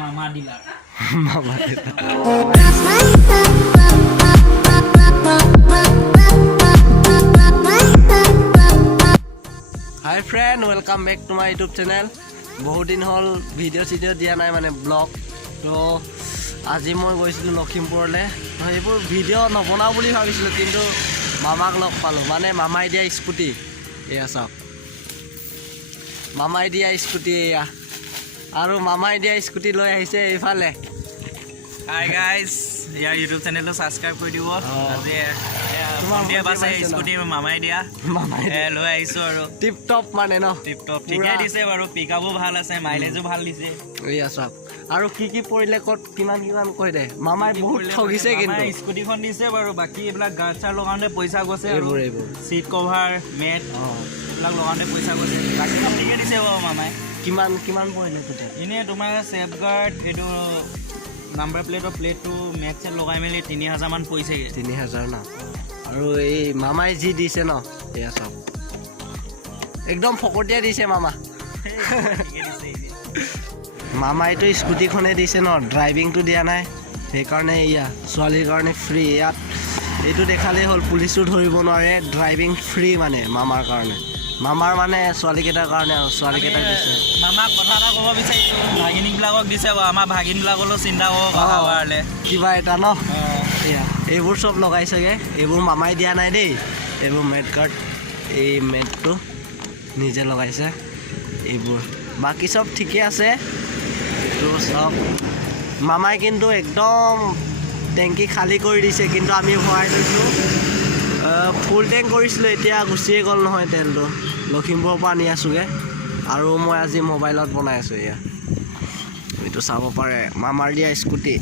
মামা ডিলাৰ মামা hi friend welcome back to my YouTube channel বহুত দিন হ'ল ভিডিঅ' চিডিঅ' দিয়া নাই মানে ব্লগ তো আজি মই গৈছিলোঁ লখিমপুৰলৈ। সেইবোৰ ভিডিঅ' নবনাওঁ বুলি ভাবিছিলোঁ, কিন্তু মামাক লগ পালোঁ। মানে মামাই দিয়া স্কুটি। এয়া চাওক। মামাই দিয়া স্কুটি এয়া। আৰু মামাই দিয়া স্কুটি লৈ আহিছে এইফালে। হাই গাইজ ইয়াৰ ইউটিউব চেনেলটো ছাবস্ক্ৰাইব কৰি দিব। আজি ভণ্টিয়ে বাছে? স্কুটি মামাই দিয়া। লৈ আহিছোঁ আৰু। টিপ টপ মানে ন? টিপ টপ ঠিকে দিছে বাৰু পিক আপো ভালো আছে মাইলেজো ভালো দিছে। এয়া চাওক আৰু কি কি পৰিলে ক'ত কিমান কিমান কৈ দে। মামাই বহুত ঠগিছে কিন্তু। স্কুটিখন দিছে বাৰু বাকী এইবিলাক গাৰ্ড চাৰ্ড লগাওঁতে পইচা গৈছে এইবোৰ এইবোৰ। কভাৰ মেট এইবিলাক লগাওঁতে পইচা গৈছে। বাকী চব ঠিকে দিছে বাৰু মামাই। কিমান কিমান পৰিলে তোতে এনেই তোমাৰ ছেফ গাৰ্ড এইটো নাম্বাৰ প্লেটৰ প্লেটটো মেট চেট লগাই মেলি তিনি হাজাৰমান পৰিছেগৈ। তিনি হাজাৰ ন? আৰু এই মামাই যি দিছে ন এয়া চাওক একদম ফকতীয়া দিছে মামা। মামাইতো স্কুটিখনে দিছে ন ড্ৰাইভিংটো দিয়া নাই। সেইকাৰণে এয়া ছোৱালীৰ কাৰণে ফ্ৰী ইয়াত এইটো দেখালেই হ'ল পুলিচো ধৰিব নোৱাৰে ড্ৰাইভিং ফ্ৰী মানে মামাৰ কাৰণে। মামাৰ মানে ছোৱালীকেইটাৰ কাৰণে আৰু ছোৱালীকেইটাক দিছে। মামাক কথা এটা ক'ব বিচাৰিছোঁ। ভাগিনীবিলাকক দিছে বাৰু। আমাৰ ভাগিনবিলাকলৈও চিন্তা বাৰলৈ। কিবা এটা ন? এইবোৰ চব লগাইছেগৈ। এইবোৰ মামাই দিয়া নাই দেই। এইবোৰ মেট কাৰ্ড এই মেটটো নিজে লগাইছে। এইবোৰ। বাকী চব ঠিকে আছে? তো চব। মামাই কিন্তু একদম টেংকি খালী কৰি দিছে কিন্তু আমি ভৰাই লৈছোঁ ফুল টেংক কৰিছিলোঁ এতিয়া গুচিয়ে গ'ল নহয় তেলটো। লখিমপুৰৰ পৰা আনি আছোঁগৈ আৰু মই আজি মোবাইলত বনাই আছোঁ এয়া। এইটো চাব পাৰে মামাৰ দিয়া স্কুটি।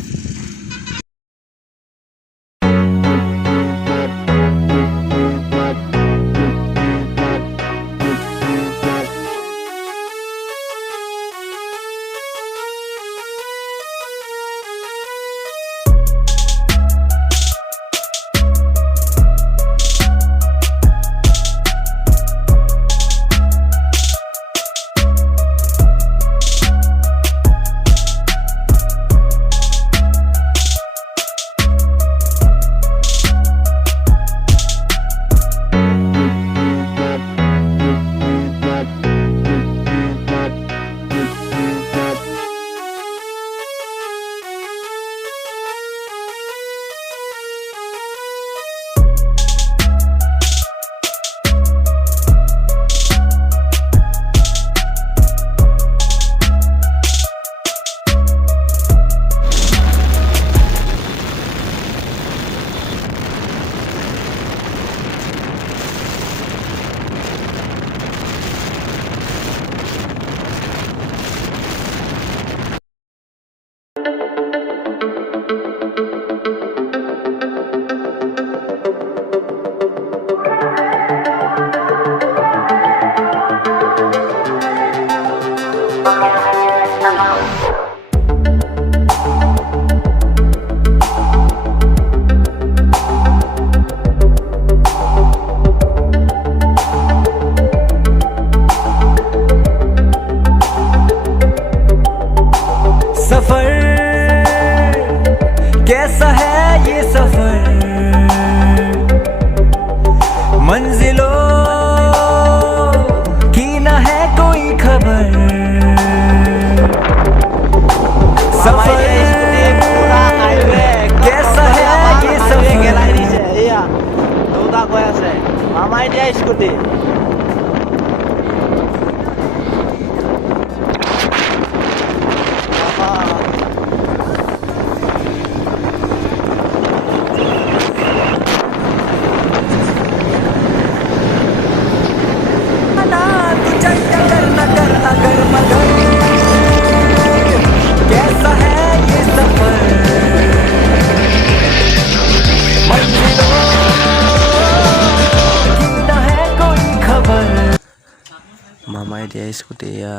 দিয়া স্কুটি এয়া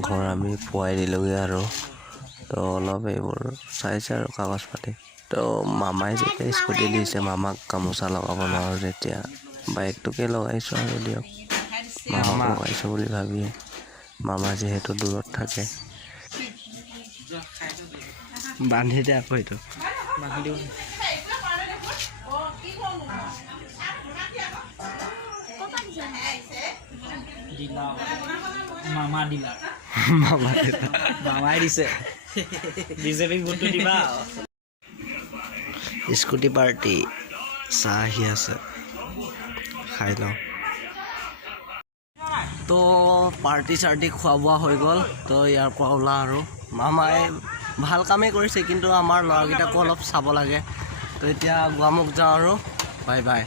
ঘৰ আমি পোৱাই দিলোঁগৈ আৰু। তো অলপ এইবোৰ চাইছে আৰু কাগজ পাতি। তো মামাই যেতিয়া স্কুটি দিছে মামাক গামোচা লগাব নোৱাৰোঁ যেতিয়া। বাইকটোকে লগাইছোঁ আৰু দিয়ক। মামাক লগাইছোঁ বুলি ভাবিয়ে। মামা যিহেতু দূৰত থাকে। বান্ধি দে আকৌ এইটো। মামা দিলা মামা মামাই দিছে। বিজেপিক ভোটটো দিবা? Scooty party. চাহ আহি আছে। খাই লওঁ। তো পাৰ্টি চাৰ্টি খোৱা বোৱা হৈ গ'ল। তো ইয়াৰ পৰা ওলা আৰু। মামাই ভালো কামেই কৰিছে কিন্তু আমাৰ ল'ৰাকেইটাকো অলপ চাব লাগে। তো এতিয়া গোৱামুখ যাওঁ আৰু। Bye bye